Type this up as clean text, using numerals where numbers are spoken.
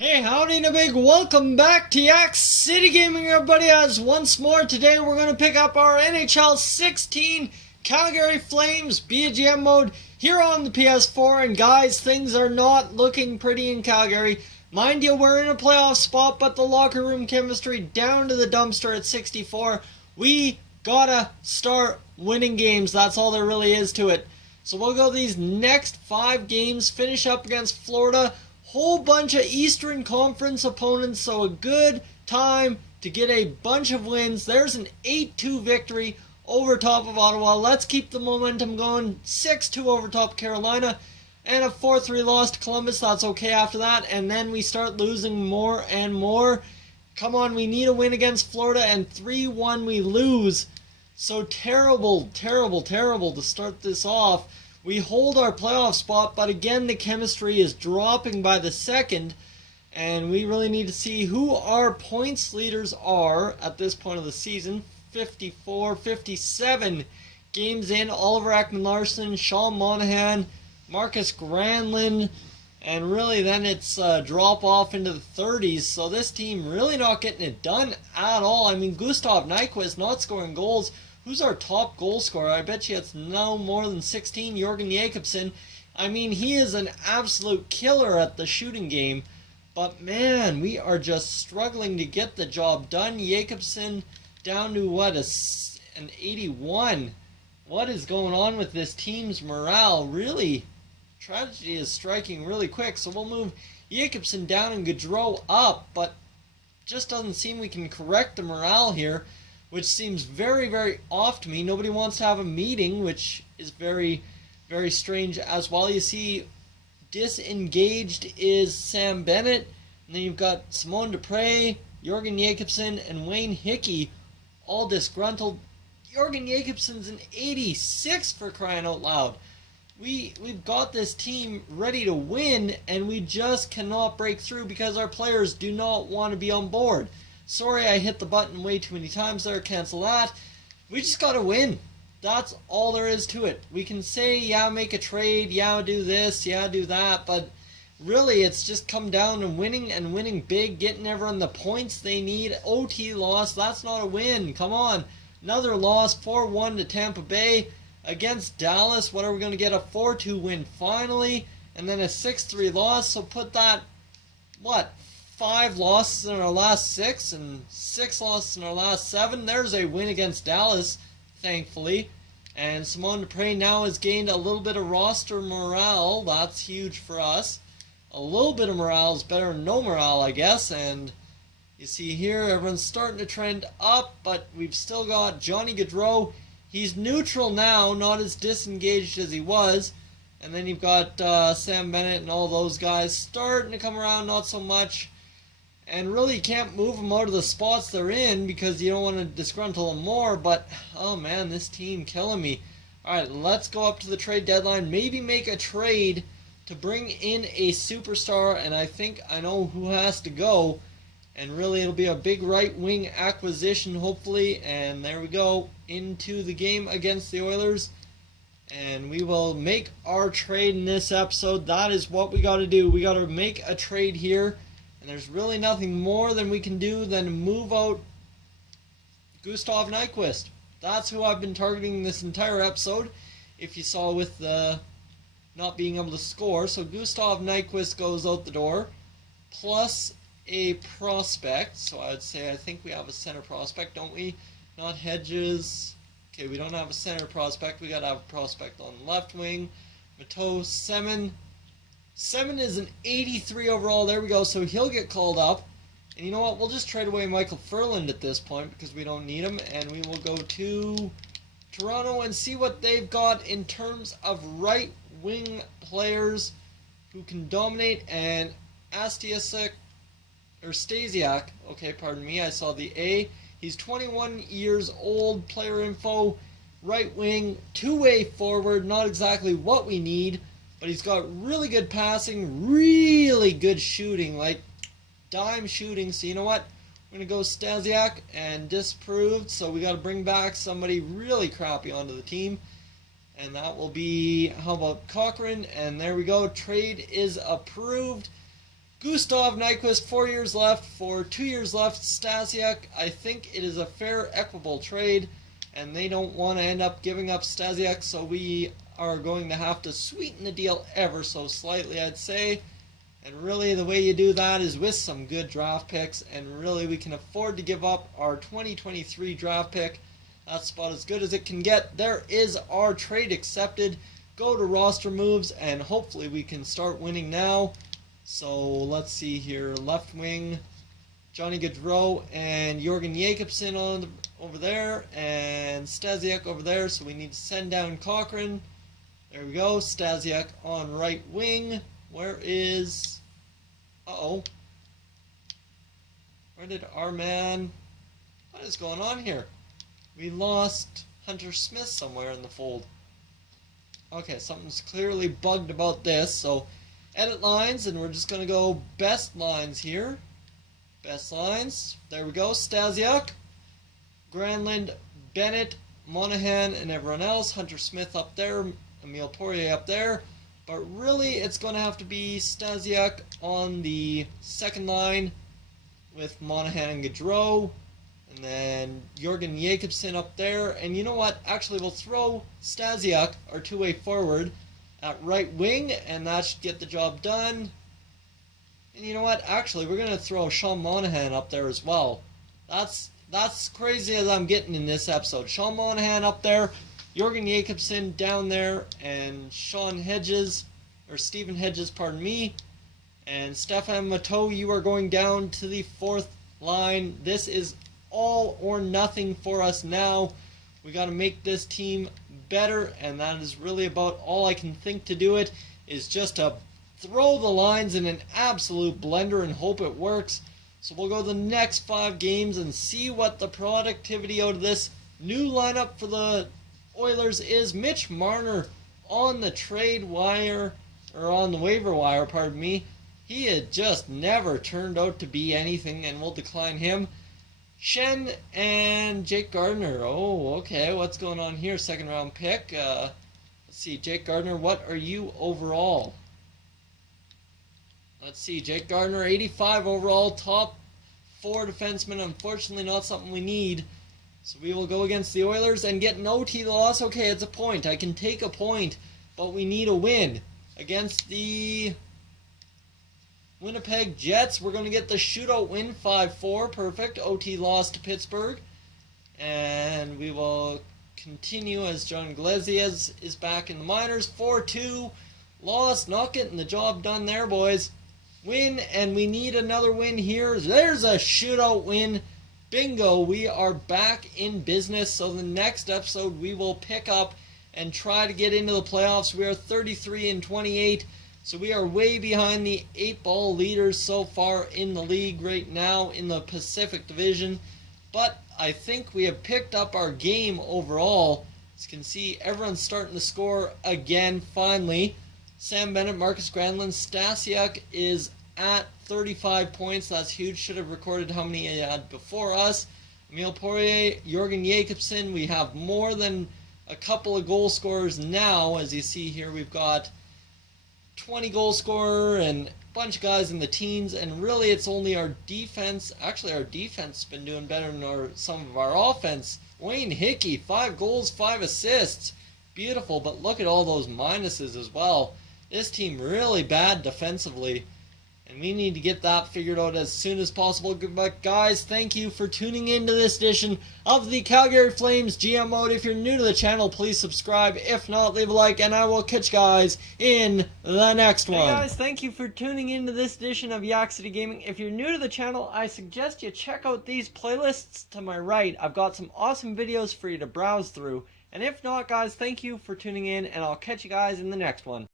Hey, howdy and a big welcome back to Yak-City Gaming, everybody, as once more today we're going to pick up our NHL 16 Calgary Flames BGM mode here on the PS4, and guys, things are not looking pretty in Calgary. Mind you, we're in a playoff spot, but the locker room chemistry down to the dumpster at 64. We gotta start winning games, that's all there really is to it. So we'll go these next 5 games, finish up against Florida. Whole bunch of Eastern Conference opponents, so a good time to get a bunch of wins. There's an 8-2 victory over top of Ottawa. Let's keep the momentum going. 6-2 over top Carolina, and a 4-3 loss to Columbus. That's okay after that, and then we start losing more and more. Come on, we need a win against Florida, and 3-1 we lose. So terrible to start this off. We hold our playoff spot, but again, the chemistry is dropping by the second, and we really need to see who our points leaders are at this point of the season. 54, 57 games in. Oliver Ekman-Larsson, Sean Monahan, Marcus Granlund, and really then it's drop off into the 30s, so this team really not getting it done at all. I mean, Gustav Nyquist not scoring goals. Who's our top goal scorer? I bet you it's no more than 16, Jorgen Jakobsen. I mean, he is an absolute killer at the shooting game. But man, we are just struggling to get the job done. Jakobsen down to what, an 81. What is going on with this team's morale? Really, tragedy is striking really quick. So we'll move Jakobsen down and Gaudreau up. But just doesn't seem we can correct the morale here, which seems very off to me. Nobody wants to have a meeting, which is very strange as well. You see, disengaged is Sam Bennett, and then you've got Simone Dupre, Jorgen Jakobsen, and Wayne Hickey, all disgruntled. Jorgen Jakobsen's an 86 for crying out loud. We've got this team ready to win, and we just cannot break through because our players do not want to be on board. Sorry, I hit the button way too many times there. Cancel that. We just gotta win. That's all there is to it. We can say, yeah, make a trade, yeah, do this, yeah, do that, but really it's just come down to winning, and winning big, getting everyone the points they need. OT loss, that's not a win. Come on. Another loss, 4-1 to Tampa Bay against Dallas. What are we going to get? A 4-2 win finally, and then a 6-3 loss. So put that, what, 5 losses in our last 6 and 6 losses in our last 7. There's a win against Dallas, thankfully. And Simone Dupre now has gained a little bit of roster morale. That's huge for us. A little bit of morale is better than no morale, I guess. And you see here, everyone's starting to trend up, but we've still got Johnny Gaudreau. He's neutral now, not as disengaged as he was. And then you've got Sam Bennett and all those guys starting to come around, not so much. And really, you can't move them out of the spots they're in because you don't want to disgruntle them more. But, oh man, this team killing me. Alright, let's go up to the trade deadline. Maybe make a trade to bring in a superstar. And I think I know who has to go. And really, it'll be a big right-wing acquisition, hopefully. And there we go, into the game against the Oilers. And we will make our trade in this episode. That is what we got to do. We got to make a trade here. And there's really nothing more than we can do than move out Gustav Nyquist. That's who I've been targeting this entire episode, if you saw with the not being able to score. So Gustav Nyquist goes out the door, plus a prospect. So I would say I think we have a center prospect, don't we? Not Hedges. Okay, we don't have a center prospect. We got to have a prospect on the left wing. Mateau Semin. Semin is an 83 overall. There we go. So he'll get called up. And you know what? We'll just trade away Michael Furland at this point because we don't need him. And we will go to Toronto and see what they've got in terms of right-wing players who can dominate. And Stasiak, okay, pardon me, I saw the A. He's 21 years old, player info, right wing, two-way forward, not exactly what we need. But he's got really good passing, really good shooting, like dime shooting. So you know what? We're going to go Stasiak and disproved. So we got to bring back somebody really crappy onto the team. And that will be, how about Cochran? And there we go. Trade is approved. Gustav Nyquist, 4 years left. For 2 years left, Stasiak. I think it is a fair, equitable trade, and they don't want to end up giving up Stasiak, so we are going to have to sweeten the deal ever so slightly, I'd say. And really, the way you do that is with some good draft picks, and really, we can afford to give up our 2023 draft pick. That's about as good as it can get. There is our trade accepted. Go to roster moves, and hopefully we can start winning now. So let's see here. Left wing, Johnny Gaudreau and Jorgen Jacobsen over there, and Stasiak over there. So we need to send down Cochran. There we go. Stasiak on right wing. Where is... Uh-oh. Where did our man... What is going on here? We lost Hunter Smith somewhere in the fold. Okay, something's clearly bugged about this, so edit lines, and we're just going to go best lines here. Best lines. There we go. Stasiak, Granlund, Bennett, Monahan, and everyone else. Hunter Smith up there. Emile Poirier up there. But really, it's going to have to be Stasiak on the second line with Monahan and Gaudreau. And then Jorgen Jacobsen up there. And you know what? Actually, we'll throw Stasiak, our two-way forward, at right wing, and that should get the job done. And you know what? Actually, we're going to throw Sean Monahan up there as well. That's crazy as I'm getting in this episode. Sean Monahan up there, Jorgen Jacobsen down there, and Stephen Hedges, pardon me. And Stefan Matteau, you are going down to the fourth line. This is all or nothing for us now. We got to make this team better, and that is really about all I can think to do it, is just to throw the lines in an absolute blender and hope it works. So we'll go the next 5 games and see what the productivity out of this new lineup for the Oilers is. Mitch Marner on the trade wire, or on the waiver wire, pardon me. He had just never turned out to be anything, and we'll decline him. Shen and Jake Gardiner. Oh, okay. What's going on here? Second round pick. Let's see. Jake Gardiner, what are you overall? Let's see. Jake Gardiner, 85 overall. Top 4 defenseman. Unfortunately, not something we need. So we will go against the Oilers and get an OT loss. Okay, it's a point. I can take a point, but we need a win against the Winnipeg Jets. We're going to get the shootout win, 5-4. Perfect. OT loss to Pittsburgh. And we will continue as John Iglesias is back in the minors. 4-2. Loss. Not getting the job done there, boys. Win, and we need another win here. There's a shootout win. Bingo. We are back in business. So the next episode we will pick up and try to get into the playoffs. We are 33-28. So we are way behind the 8-ball leaders so far in the league right now in the Pacific Division. But I think we have picked up our game overall. As you can see, everyone's starting to score again, finally. Sam Bennett, Marcus Granlund, Stasiak is at 35 points. That's huge. Should have recorded how many he had before us. Emile Poirier, Jorgen Jacobsen. We have more than a couple of goal scorers now. As you see here, we've got 20 goal scorer and a bunch of guys in the teens, and really it's only our defense. Actually, our defense has been doing better than some of our offense. Wayne Hickey, 5 goals, 5 assists. Beautiful, but look at all those minuses as well. This team really bad defensively, and we need to get that figured out as soon as possible. But guys, thank you for tuning into this edition of the Calgary Flames GM Mode. If you're new to the channel, please subscribe. If not, leave a like, and I will catch you guys in the next one. Hey guys, thank you for tuning into this edition of Yak-City Gaming. If you're new to the channel, I suggest you check out these playlists to my right. I've got some awesome videos for you to browse through. And if not, guys, thank you for tuning in, and I'll catch you guys in the next one.